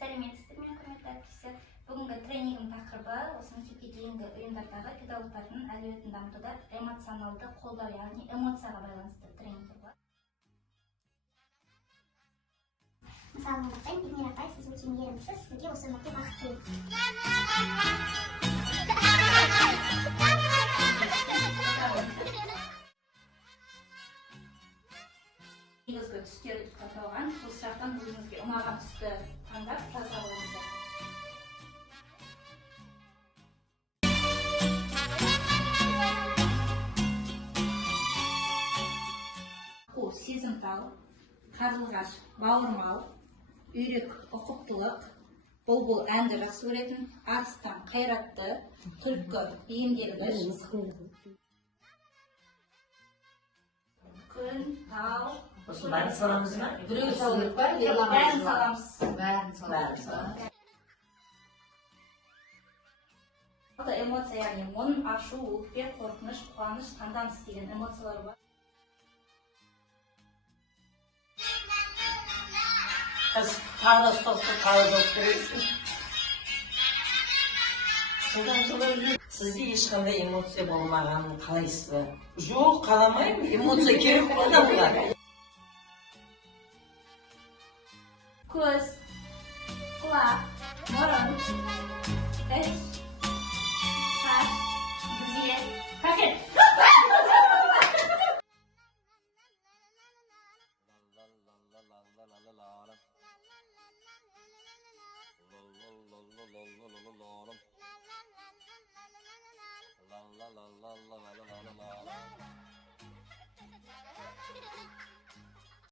Сәлеметсіздер ме, құрметті әріптестер. Бүгінгі тренингім тақырыбы осы мектепке дейінгі ұйымдардағы педагогтардың әлеуетін дамытуда эмоционалды қолдау, яғни эмоцияға байланысты тренингтер болады. Мысалын бастайын, Эльмира апай, сіз өте мейірімдісіз, сізге осы өмірде бақыт тілеймін. Негізгі түстер аталған, бұл сұрақтан өзіңізге ұнаған түсті таңдап жаза алыңыздар. Бұл сезімтал, қарлығаш, бауырмал, үйрек, ұқыптылық, бұлбұл әнді жақсы көретін, арыстан қайратты, түлкі бейімделгіш, күн, тау. Осы бәрін саламыз ба? Біреу салдық па? Бәрін саламыз. Бәрін саламыз. Эмоция, яғни мұң, ашу, өкпе, қорқыныш, қуаныш, таңданыс деген эмоциялар бар. Қыз тағы да ұсталса тағы да өткересің. Сізде ешқандай эмоция болмағанын қалайсыз ба? Жоқ, қаламаймын. Эмоция керек қой адамға. Көз, құлақ, мұрын, іш, шаш, тізе, конфет. La la la la la la